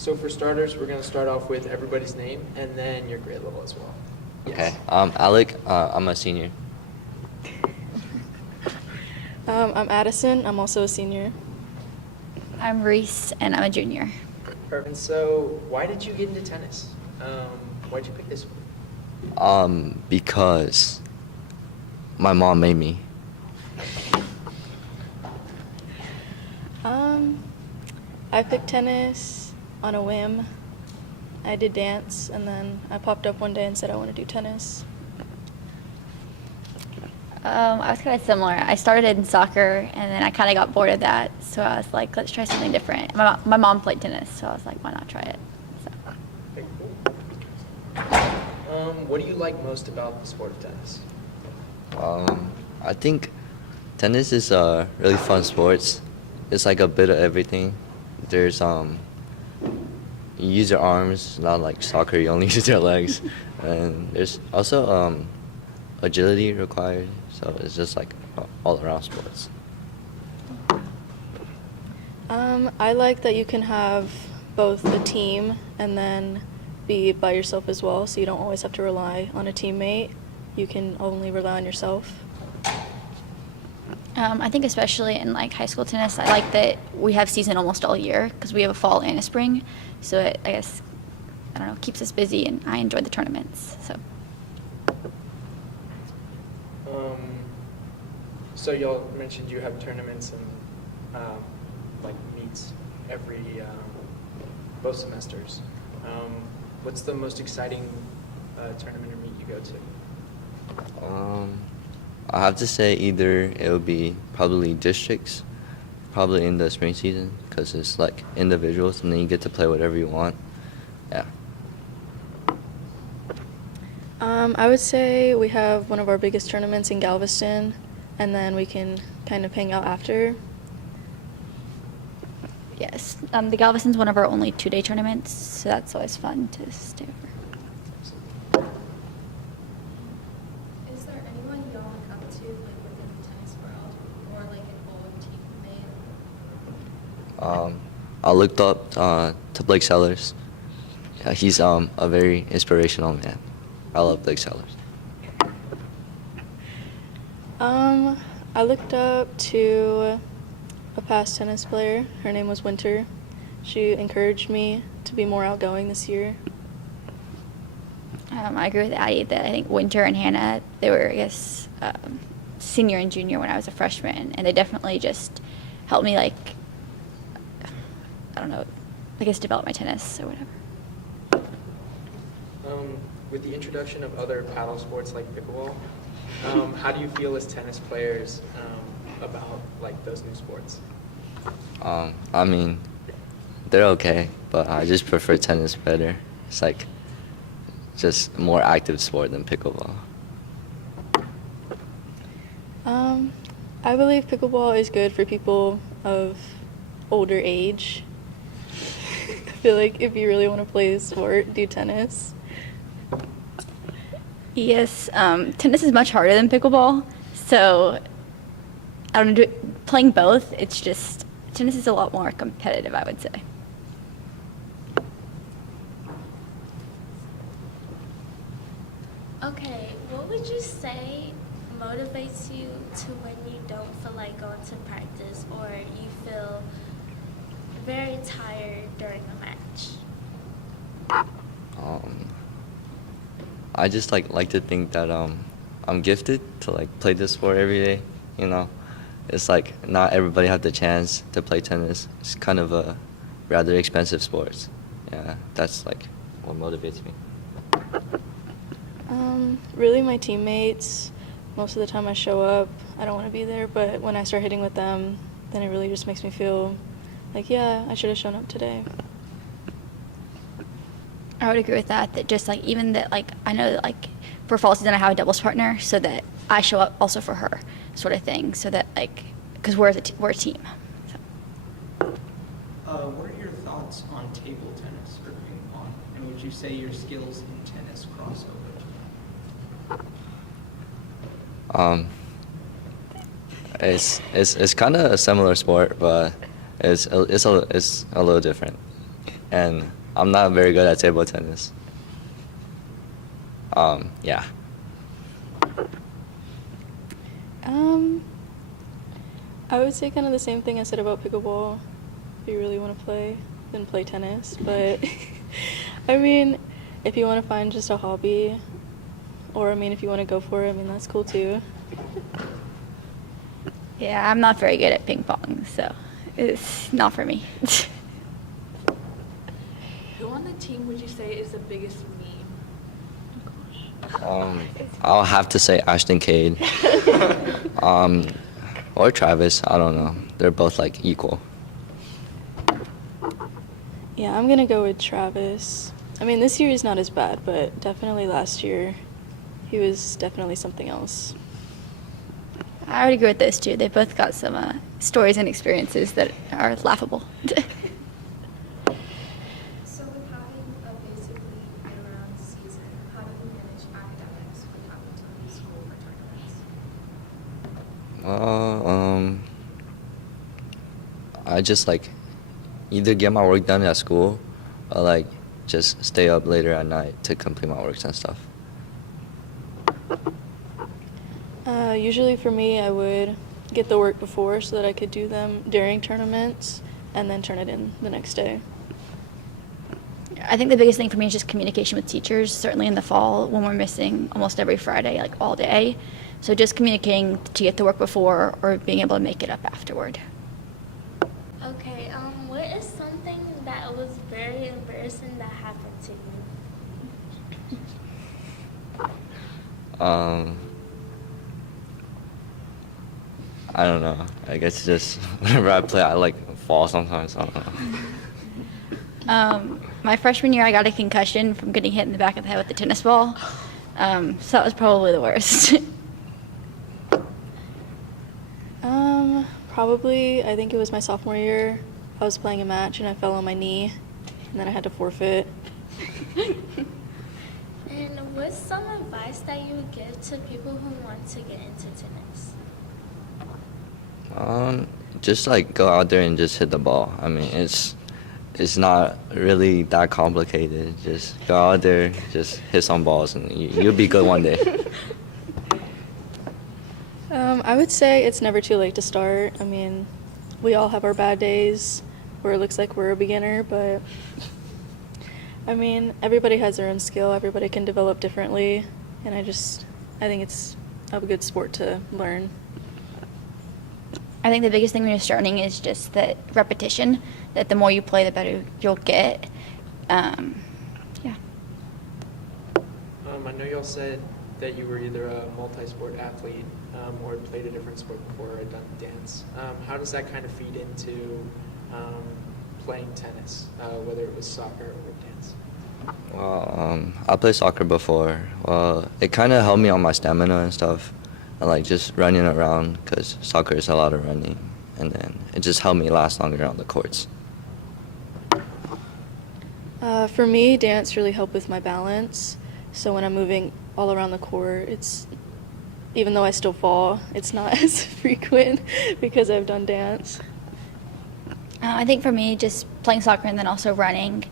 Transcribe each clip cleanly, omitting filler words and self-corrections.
So for starters, we're going to start off with everybody's name and then your grade level as well. Okay. Alec, I'm a senior. I'm Addison. I'm also a senior. I'm Reese, and I'm a junior. Perfect. And so why did you get into tennis? Why'd you pick this one? Because my mom made me. I picked tennis on a whim. I did dance, and then I popped up one day and said I want to do tennis. I was kind of similar. I started in soccer, and then I kind of got bored of that, so I was like, let's try something different. My mom played tennis, so I was like, why not try it? So. Okay, cool. What do you like most about the sport of tennis? I think tennis is a really fun sport. It's like a bit of everything. There's you use your arms, not like soccer, you only use your legs. And there's also agility required, so it's just like all around sports. I like that you can have both a team and then be by yourself as well, so you don't always have to rely on a teammate. You can only rely on yourself. I think especially in like high school tennis, I like that we have season almost all year because we have a fall and a spring. So it, I guess, I don't know, keeps us busy, and I enjoy the tournaments. So. So y'all mentioned you have tournaments and like meets every both semesters. What's the most exciting tournament or meet you go to? I have to say either it would be probably districts, probably in the spring season, because it's like individuals and then you get to play whatever you want. Yeah. I would say we have one of our biggest tournaments in Galveston, and then we can kind of hang out after. Yes, the Galveston's one of our only 2-day tournaments, so that's always fun to stay over. Is there anyone y'all look up to, like within the tennis world, or like an old teammate? I looked up to Blake Sellers. Yeah, he's a very inspirational man. I love Blake Sellers. I looked up to a past tennis player. Her name was Winter. She encouraged me to be more outgoing this year. I agree with Addie that I think Winter and Hannah, they were, I guess, senior and junior when I was a freshman, and they definitely just helped me, like, I don't know, I guess develop my tennis or whatever. With the introduction of other paddle sports like pickleball, how do you feel as tennis players about like those new sports? I mean, they're okay, but I just prefer tennis better. It's like just a more active sport than pickleball. I believe pickleball is good for people of older age. I feel like if you really want to play a sport, do tennis. Yes, tennis is much harder than pickleball, so I don't know, playing both, it's just, tennis is a lot more competitive, I would say. Okay, what would you say motivates you to when you don't feel like going to practice or you feel very tired during a match? I just like to think that I'm gifted to like play this sport every day. You know, it's like not everybody have the chance to play tennis. It's kind of a rather expensive sport. Yeah, that's like what motivates me. Really my teammates. Most of the time I show up, I don't want to be there, but when I start hitting with them, then it really just makes me feel like, yeah, I should have shown up today. I would agree with that, that just like, even that, like, I know that like for fall season I have a doubles partner, so that I show up also for her, sort of thing, so that like, because we're a team. So. What are your thoughts on table tennis or ping pong? And would you say your skills in tennis cross over? It's kind of a similar sport, but it's a little different. and I'm not very good at table tennis. Yeah. I would say kind of the same thing I said about pickleball. If you really want to play, then play tennis. But I mean, if you want to find just a hobby, or I mean, if you want to go for it, I mean, that's cool too. Yeah, I'm not very good at ping pong, so it's not for me. Who on the team would you say is the biggest meme? I'll have to say Ashton Cade. Or Travis. I don't know. They're both like equal. Yeah, I'm gonna go with Travis. I mean, this year he's not as bad, but definitely last year he was definitely something else. I would agree with those two. They both got some stories and experiences that are laughable. So with having a basically year-round season, how do you manage academics with having to leave school for tournaments? I just like either get my work done at school or like just stay up later at night to complete my works and stuff. Usually for me, I would get the work before so that I could do them during tournaments and then turn it in the next day. I think the biggest thing for me is just communication with teachers, certainly in the fall when we're missing almost every Friday, like all day. So just communicating to get the work before or being able to make it up afterward. Okay, what is something that was very embarrassing that happened to you? I don't know. I guess just whenever I play, I like fall sometimes. I don't know. My freshman year, I got a concussion from getting hit in the back of the head with a tennis ball. So that was probably the worst. Probably, I think it was my sophomore year. I was playing a match and I fell on my knee, and then I had to forfeit. And what's some advice that you would give to people who want to get into tennis? Just like go out there and just hit the ball. I mean, it's not really that complicated. Just go out there, just hit some balls, and you'll be good one day. I would say it's never too late to start. I mean, we all have our bad days where it looks like we're a beginner, but I mean, everybody has their own skill. Everybody can develop differently, and I think it's a good sport to learn. I think the biggest thing when you're starting is just that repetition, that the more you play, the better you'll get. Yeah. I know y'all said that you were either a multi-sport athlete or played a different sport before or done dance. How does that kind of feed into playing tennis, whether it was soccer or dance? Well, I played soccer before. Well, it kind of helped me on my stamina and stuff. I like just running around because soccer is a lot of running, and then it just helped me last longer on the courts. For me, dance really helped with my balance. So when I'm moving all around the court, even though I still fall, it's not as frequent because I've done dance. I think for me, just playing soccer and then also running,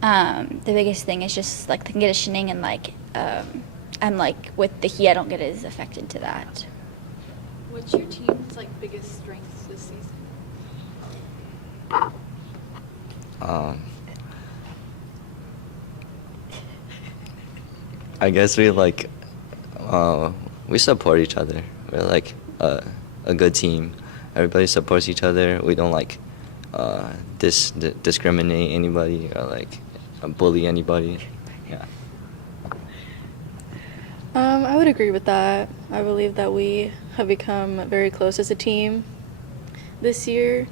the biggest thing is just like the conditioning and and like with the heat, I don't get as affected to that. What's your team's like biggest strengths this season? I guess we support each other. We're like a good team. Everybody supports each other. We don't like discriminate anybody or like bully anybody. Yeah. I would agree with that. I believe that we have become very close as a team this year.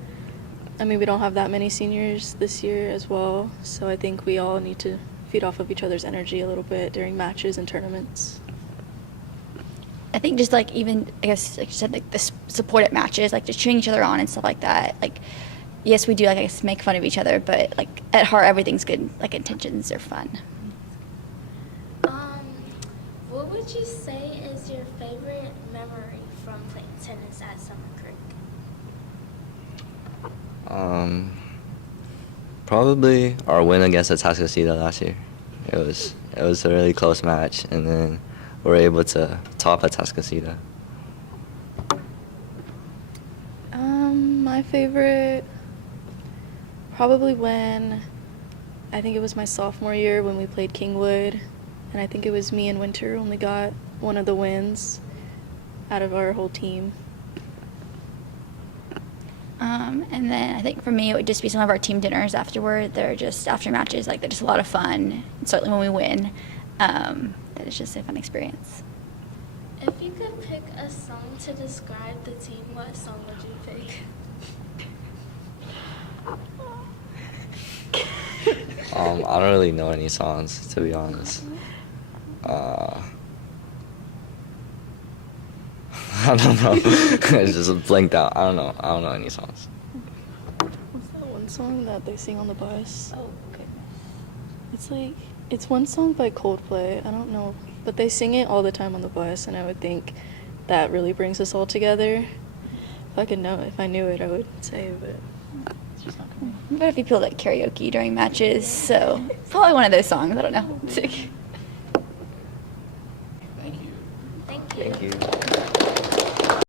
I mean, we don't have that many seniors this year as well, so I think we all need to feed off of each other's energy a little bit during matches and tournaments. I think just like even, I guess, like you said, like the support at matches, like just cheering each other on and stuff like that. Like, yes, we do, like, I guess, make fun of each other, but like at heart, everything's good. Like intentions are fun. What would you say is your favorite memory from playing tennis at Summer Creek? Probably our win against Atascocita last year. It was a really close match, and then we were able to top Atascocita. My favorite, probably when, I think it was my sophomore year when we played Kingwood, and I think it was me and Winter only got one of the wins out of our whole team. And then I think for me, it would just be some of our team dinners afterward. They're just, after matches, like, they're just a lot of fun. And certainly when we win, that is just a fun experience. If you could pick a song to describe the team, what song would you pick? I don't really know any songs, to be honest. I don't know. It's just blanked out. I don't know any songs. What's that one song that they sing on the bus? Oh, goodness. It's one song by Coldplay. I don't know, but they sing it all the time on the bus, and I would think that really brings us all together. If I knew it, I would say it, but it's just not coming. But if you feel like karaoke during matches, so it's probably one of those songs. I don't know. Thank you. Thank you. Thank you.